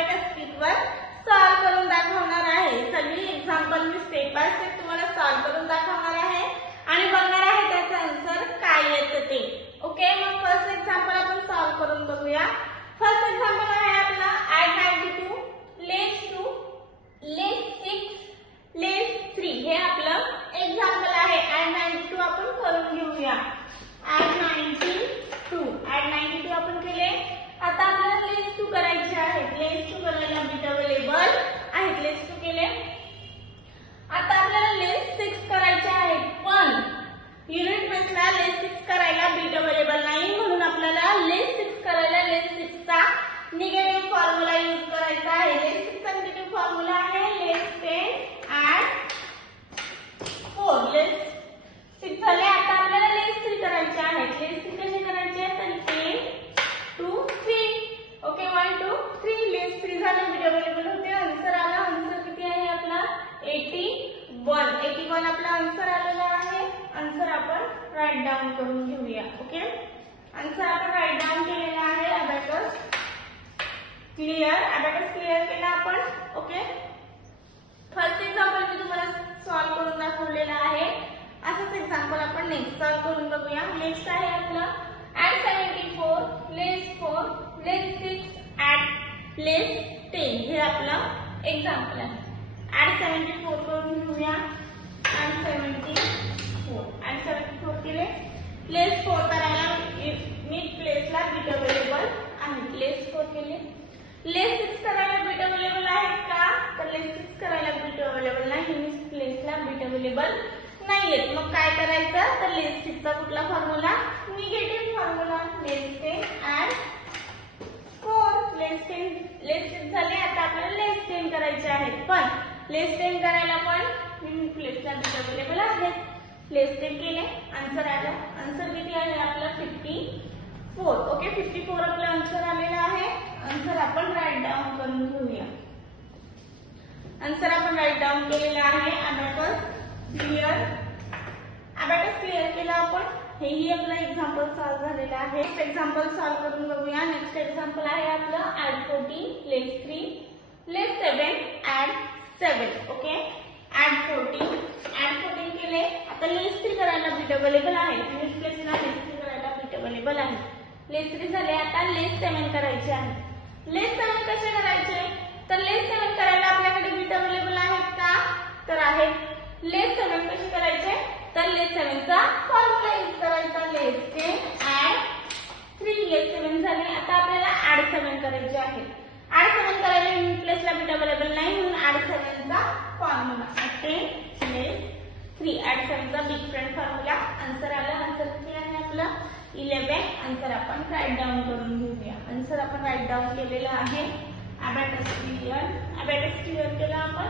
Abacus किटवर solve करून दाखवणार आहे। सगळी example me step by step तुम्हाला सॉल्व्ह करून दाखवणार आहे आणि बघणार आहे त्याचं आन्सर काय येतं ते। ओके, मग फर्स्ट एक्झाम्पल आपण सॉल्व्ह करून बघूया। फर्स्ट एक्झाम्पल आहे आपला add 92 less 2 less 6 less 3 हे आपलं एक्झाम्पल आहे। add 92 आपण करून घेऊया। add 92 आपण केले। आता आपल्याला लेस 2 करायचे आहे। लेस 2 करायला बिट अवेलेबल आहेत, लेस 2 केले। आता आपल्याला लेस 6 करायचे आहे, पण युनिट बेसला लेस 6 करायला बिट अवेलेबल नाही, म्हणून आपल्याला लेस 6 करायला लेस 6 चा निगेटिव्ह फॉर्म्युला यूज करायचा आहे। लेस 6 चा निगेटिव्ह फॉर्म्युला आहे लेस 10 add 4 लेस 6 झाले। आता आपल्याला लेस 3 करायचे आहे। लेस 3 कसे करायचे तर 10 2 3 ओके 1 2 3 लेस 3 झाले, बिट अवेलेबल होते। आन्सर आला, आन्सर किती आहे आपला 81 आपला आन्सर आलेला आहे। आन्सर आपण राईट डाऊन करून घेऊया। ओके, आन्सर आपण राईट डाऊन केलेला आहे। अबॅकस क्लिअर केला आपण। ओके, फर्स्ट एक्झाम्पल मी तुम्हाला सॉल्व्ह करून दाखवलेला आहे। असंच एक्झाम्पल आपण नेक्स्ट सॉल्व्ह करून बघूया। नेक्स्ट आहे आपलं add 74 less 4 less 6 add less 10 हे आपलं एक्झाम्पल आहे। add 74 करून घेऊया। add 74 केले। less 4 करायला मिड प्लेसला बिट अवेलेबल आहे, लेस 4 केले। लेस 6 करायला बिट अवेलेबल आहे का तर लेस 6 करायला बिट अवेलेबल नाही, मिड प्लेसला बिट अवेलेबल नाहीये। मग काय करायचं तर लेस 6 चा कुठला फॉर्म्युला निगेटिव्ह फॉर्म्युला लेस 10 add 4 लेस 6 झाले। आता आपल्याला लेस 10 करायचे आहे, पण लेस 10 करायला पण मिड प्लेसला बिट अवेलेबल आहे। लेस 10 केले, आन्सर आलं। आन्सर किती आहे आपला 54। ओके, 54 आपला आन्सर आलेला आहे। आन्सर आपण राईट डाऊन करून घेऊया। आन्सर आपण राईट डाऊन केलेला आहे। अबॅकस क्लिअर केला आपण। हेही आपला एक्झाम्पल सॉल्व्ह झालेला आहे। नेक्स्ट एक्झाम्पल सॉल्व्ह करून बघूया। नेक्स्ट एक्झाम्पल आहे आपलं add 14 less 3 less 7 add 7 okay, add 14 केले। आता लेस 3 करायला बिट अवेलेबल आहे, युनिट प्लेसला लेस 3 करायला बिट अवेलेबल आहे। लेस 3 झाले। आता लेस 7 करायचे आहे। लेस 7 कसे करायचे तर लेस 7 करायला आपल्याकडे बिट अवेलेबल आहेत का तर आहेत। लेस 7 कसे करायचे तर लेस 7 चा फॉर्म्युला यूज करायचा लेस 10 add 3 लेस 7 झाले। आता आपल्याला add 7 करायचे आहे। add 7 करायला युनिट प्लेसला बिट अवेलेबल नाही, म्हणून add 7 चा फॉर्म्युला 10 लेस 3 add 7 चा बिग फ्रेंड फॉर्म्युला। आन्सर आला। आन्सर किती आहे आपलं 11। आन्सर आपण राईट डाऊन करून घेऊया। आन्सर आपण राईट डाऊन केलेला आहे। अबॅकस क्लिअर केला आपण।